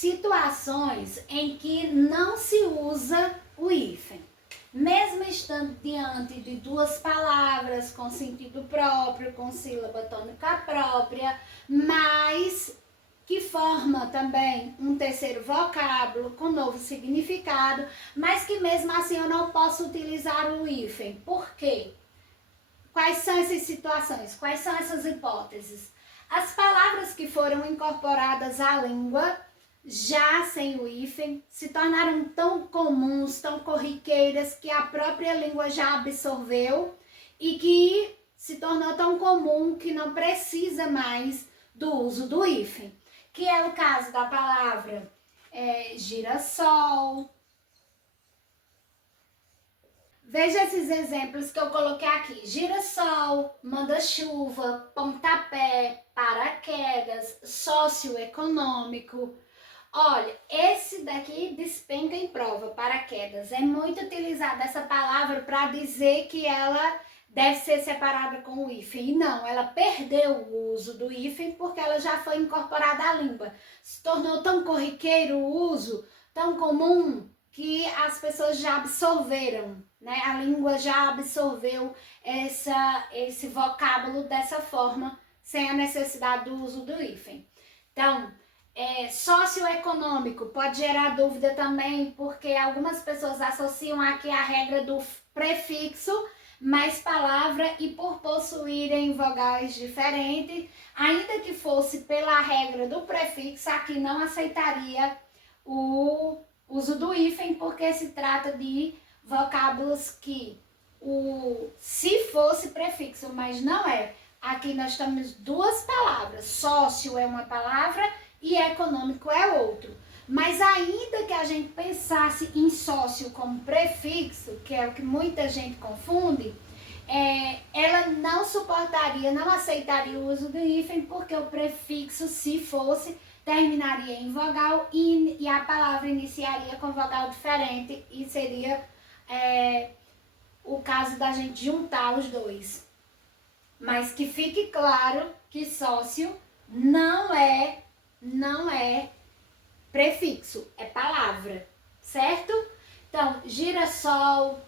situações em que não se usa o hífen. Mesmo estando diante de duas palavras com sentido próprio, com sílaba tônica própria, mas que forma também um terceiro vocábulo com novo significado, mas que mesmo assim eu não posso utilizar o hífen. Por quê? Quais são essas situações? Quais são essas hipóteses? As palavras que foram incorporadas à língua, já sem o hífen, se tornaram tão comuns, tão corriqueiras, que a própria língua já absorveu e que se tornou tão comum que não precisa mais do uso do hífen. Que é o caso da palavra girassol. Veja esses exemplos que eu coloquei aqui: girassol, manda-chuva, pontapé, paraquedas, socioeconômico. Olha, esse daqui despenca em prova, paraquedas. É muito utilizada essa palavra para dizer que ela deve ser separada com o hífen. E não, ela perdeu o uso do hífen porque ela já foi incorporada à língua. Se tornou tão corriqueiro o uso, tão comum, que as pessoas já absorveram, né? A língua já absorveu esse vocábulo dessa forma, sem a necessidade do uso do hífen. Então, socioeconômico pode gerar dúvida também, porque algumas pessoas associam aqui a regra do prefixo mais palavra e por possuírem vogais diferentes, ainda que fosse pela regra do prefixo, aqui não aceitaria o uso do hífen, porque se trata de vocábulos que se fosse prefixo, mas não é. Aqui nós temos duas palavras, sócio é uma palavra e econômico é outro. Mas ainda que a gente pensasse em sócio como prefixo, que é o que muita gente confunde, ela não suportaria, não aceitaria o uso do hífen, porque o prefixo, se fosse, terminaria em vogal e a palavra iniciaria com vogal diferente e seria o caso da gente juntar os dois. Mas que fique claro que sócio não é prefixo, é palavra, certo? Então, girassol,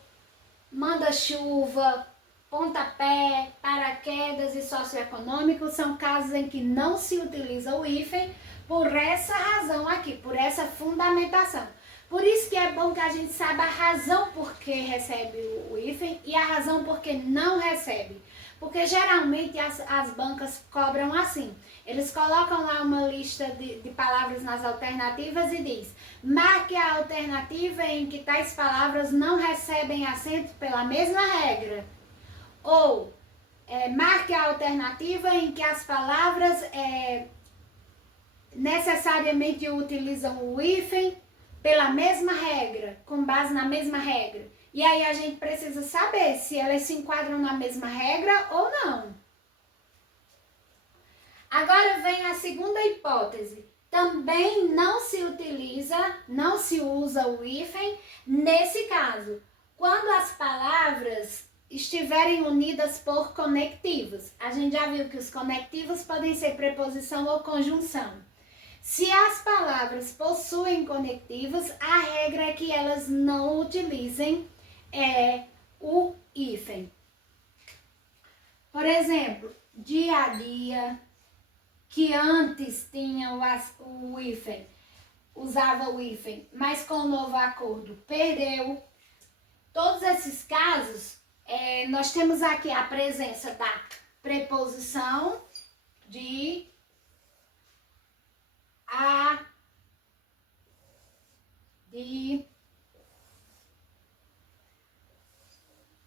manda-chuva, pontapé, paraquedas e socioeconômico são casos em que não se utiliza o hífen por essa razão aqui, por essa fundamentação. Por isso que é bom que a gente saiba a razão por que recebe o hífen e a razão por que não recebe. Porque geralmente as bancas cobram assim. Eles colocam lá uma lista de palavras nas alternativas e diz: marque a alternativa em que tais palavras não recebem acento pela mesma regra. Ou marque a alternativa em que as palavras necessariamente utilizam o hífen pela mesma regra, com base na mesma regra. E aí a gente precisa saber se elas se enquadram na mesma regra ou não. Agora vem a segunda hipótese. Também não se usa o hífen nesse caso, quando as palavras estiverem unidas por conectivos. A gente já viu que os conectivos podem ser preposição ou conjunção. Se as palavras possuem conectivos, a regra é que elas não utilizem o hífen. Por exemplo, dia a dia, que antes tinha o hífen, usava o hífen, mas com o novo acordo perdeu. Todos esses casos, nós temos aqui a presença da preposição de a, de.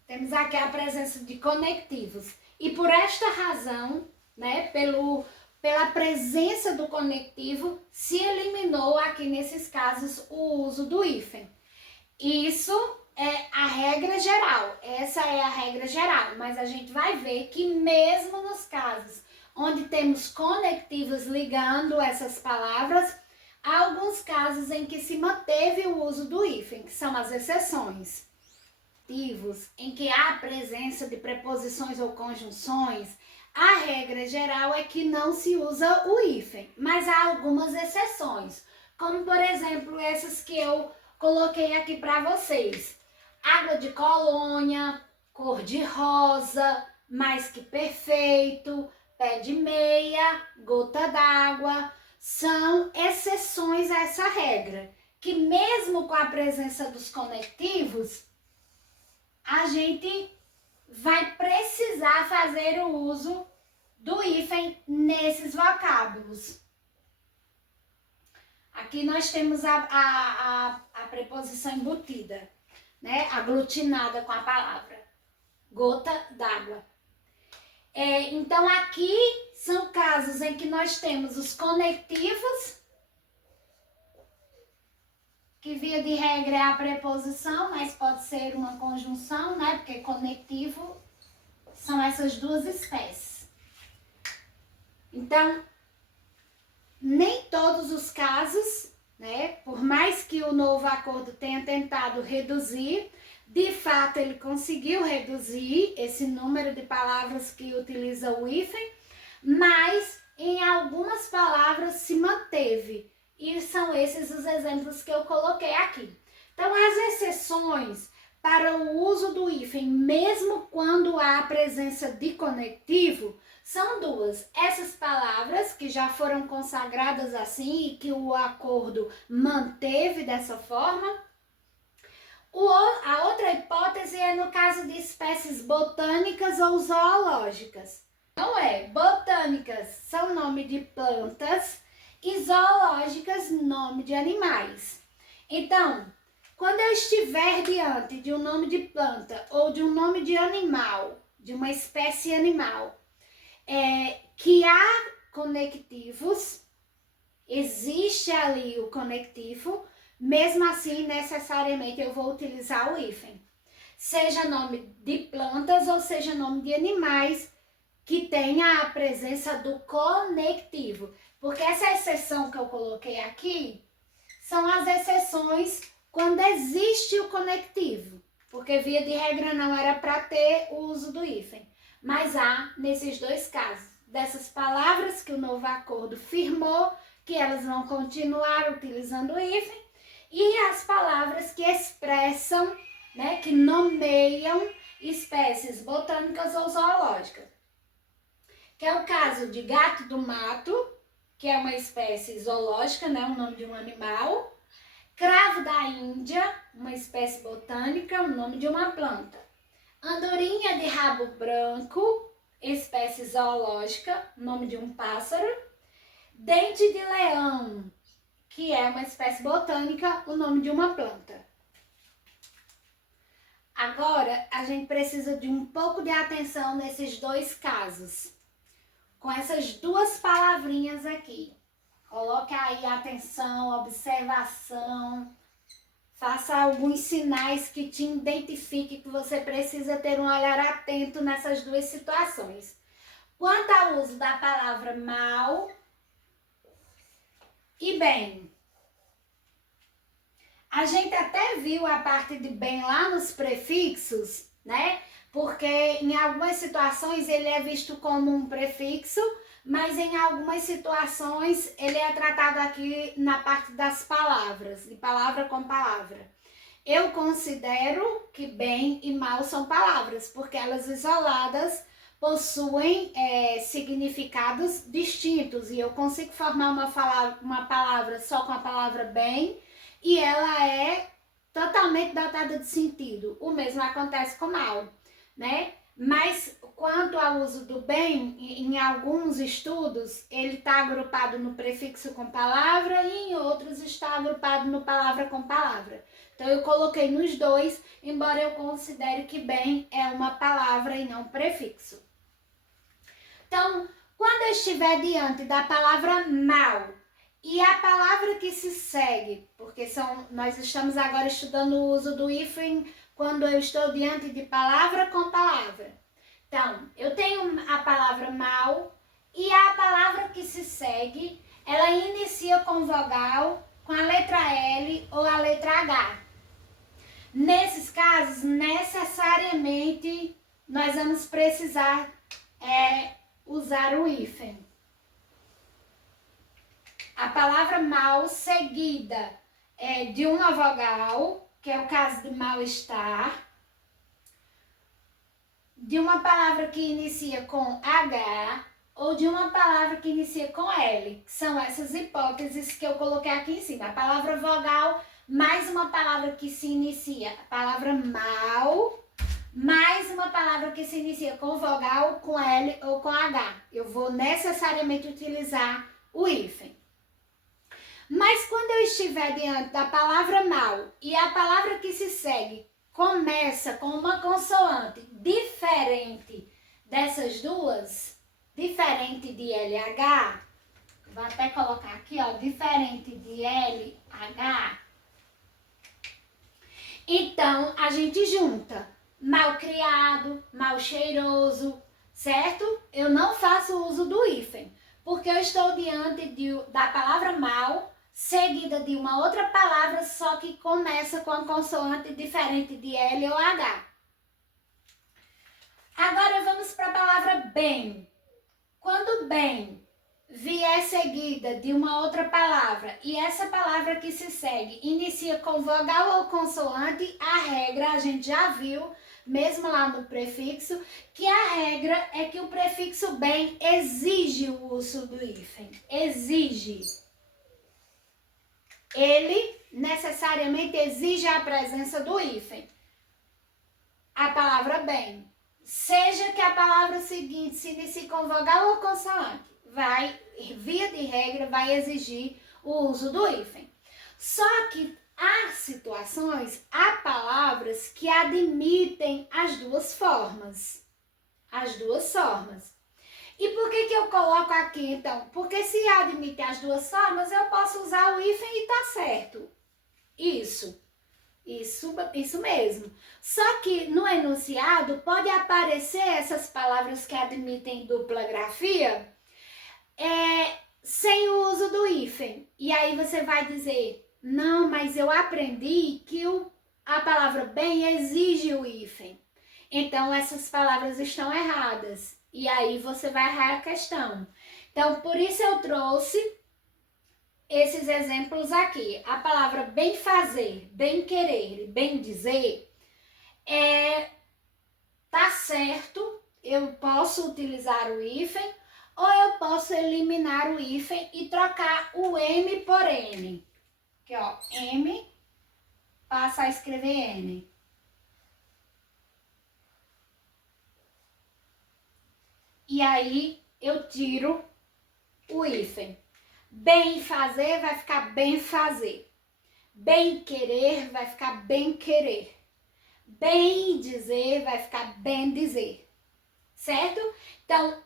Temos aqui a presença de conectivos. E por esta razão, né, pela presença do conectivo, se eliminou aqui nesses casos o uso do hífen. Isso é a regra geral, essa é a regra geral, mas a gente vai ver que mesmo nos casos onde temos conectivos ligando essas palavras, há alguns casos em que se manteve o uso do hífen, que são as exceções. Em que há a presença de preposições ou conjunções, a regra geral é que não se usa o hífen, mas há algumas exceções. como por exemplo essas que eu coloquei aqui para vocês. Água de colônia, cor de rosa, mais que perfeito, pé de meia, gota d'água, são exceções a essa regra, que mesmo com a presença dos conectivos, a gente vai precisar fazer o uso do hífen nesses vocábulos. Aqui nós temos a preposição embutida, né? Aglutinada com a palavra, gota d'água. Então aqui são casos em que nós temos os conectivos, que via de regra é a preposição, mas pode ser uma conjunção, né? Porque conectivo são essas duas espécies. Então, nem todos os casos, né? Por mais que o novo acordo tenha tentado reduzir, de fato ele conseguiu reduzir esse número de palavras que utiliza o hífen, mas em algumas palavras se manteve. E são esses os exemplos que eu coloquei aqui. Então, as exceções para o uso do hífen, mesmo quando há a presença de conectivo, são duas. Essas palavras que já foram consagradas assim e que o acordo manteve dessa forma. A outra hipótese é no caso de espécies botânicas ou zoológicas. Não botânicas são nome de plantas e zoológicas nome de animais. Então, quando eu estiver diante de um nome de planta ou de um nome de animal, de uma espécie animal, que há conectivos, existe ali o conectivo, mesmo assim, necessariamente eu vou utilizar o hífen. Seja nome de plantas ou seja nome de animais que tenha a presença do conectivo. Porque essa exceção que eu coloquei aqui são as exceções quando existe o conectivo. Porque via de regra não era para ter o uso do hífen. Mas há, nesses dois casos, dessas palavras que o novo acordo firmou, que elas vão continuar utilizando o hífen, e as palavras que expressam, né, que nomeiam espécies botânicas ou zoológicas. Que é o caso de gato do mato, que é uma espécie zoológica, né, o nome de um animal. Cravo da Índia, uma espécie botânica, o nome de uma planta. Andorinha de rabo branco, espécie zoológica, nome de um pássaro. Dente de leão, que é uma espécie botânica, o nome de uma planta. Agora, a gente precisa de um pouco de atenção nesses dois casos, com essas duas palavrinhas aqui. Coloque aí atenção, observação, faça alguns sinais que te identifiquem que você precisa ter um olhar atento nessas duas situações. Quanto ao uso da palavra mal e bem, a gente até viu a parte de bem lá nos prefixos, né? Porque em algumas situações ele é visto como um prefixo, mas em algumas situações ele é tratado aqui na parte das palavras, de palavra com palavra. Eu considero que bem e mal são palavras, porque elas isoladas possuem significados distintos e eu consigo formar uma palavra só com a palavra bem e ela é totalmente dotada de sentido. O mesmo acontece com mal, né? Mas quanto ao uso do bem, em alguns estudos, ele está agrupado no prefixo com palavra e em outros está agrupado no palavra com palavra. Então, eu coloquei nos dois, embora eu considere que bem é uma palavra e não prefixo. Então, quando eu estiver diante da palavra mal e a palavra que se segue, porque nós estamos agora estudando o uso do hífen quando eu estou diante de palavra com palavra. Então, eu tenho a palavra mal e a palavra que se segue, ela inicia com vogal, com a letra L ou a letra H. Nesses casos, necessariamente, nós vamos precisar usar o hífen. A palavra mal seguida de uma vogal, que é o caso de mal-estar, de uma palavra que inicia com H ou de uma palavra que inicia com L. São essas hipóteses que eu coloquei aqui em cima. A palavra vogal mais uma palavra que se inicia, a palavra mal, mais uma palavra que se inicia com vogal, com L ou com H. Eu vou necessariamente utilizar o hífen. Mas quando eu estiver diante da palavra mal e a palavra que se segue começa com uma consoante diferente dessas duas, diferente de LH, vou até colocar aqui, ó, diferente de LH, então a gente junta mal criado, mal cheiroso, certo? Eu não faço uso do hífen, porque eu estou diante da palavra mal, seguida de uma outra palavra, só que começa com a consoante diferente de L ou H. Agora vamos para a palavra bem. Quando bem vier seguida de uma outra palavra e essa palavra que se segue inicia com vogal ou consoante, a regra a gente já viu, mesmo lá no prefixo, que a regra é que o prefixo bem exige o uso do hífen. Exige. Ele necessariamente exige a presença do hífen. A palavra bem. Seja que a palavra seguinte se inicie com vogal ou consoante, vai, via de regra, vai exigir o uso do hífen. Só que há situações, há palavras que admitem as duas formas. As duas formas. E por que eu coloco aqui, então? Porque se admite as duas formas, eu posso usar o hífen e tá certo. Isso mesmo. Só que no enunciado pode aparecer essas palavras que admitem dupla grafia sem o uso do hífen. E aí você vai dizer, não, mas eu aprendi que a palavra bem exige o hífen. Então essas palavras estão erradas. E aí você vai errar a questão. Então, por isso eu trouxe esses exemplos aqui. A palavra bem fazer, bem querer, bem dizer, tá certo, eu posso utilizar o hífen ou eu posso eliminar o hífen e trocar o M por N. Aqui, ó, M passa a escrever N. E aí eu tiro o hífen. Bem fazer vai ficar bem fazer. Bem querer vai ficar bem querer. Bem dizer vai ficar bem dizer. Certo? Então,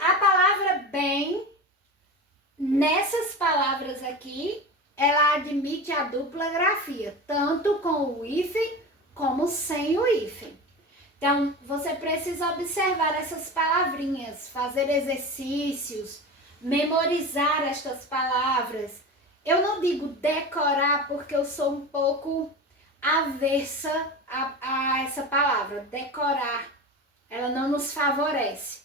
a palavra bem, nessas palavras aqui, ela admite a dupla grafia, tanto com o hífen como sem o hífen. Então, você precisa observar essas palavrinhas, fazer exercícios, memorizar estas palavras. Eu não digo decorar porque eu sou um pouco aversa a essa palavra, decorar. Ela não nos favorece.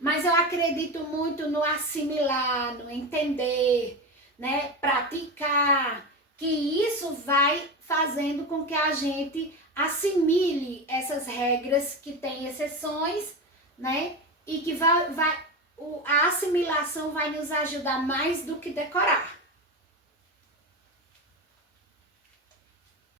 Mas eu acredito muito no assimilar, no entender, né? Praticar, que isso vai fazendo com que a gente assimile essas regras que têm exceções, né? E que a assimilação vai nos ajudar mais do que decorar.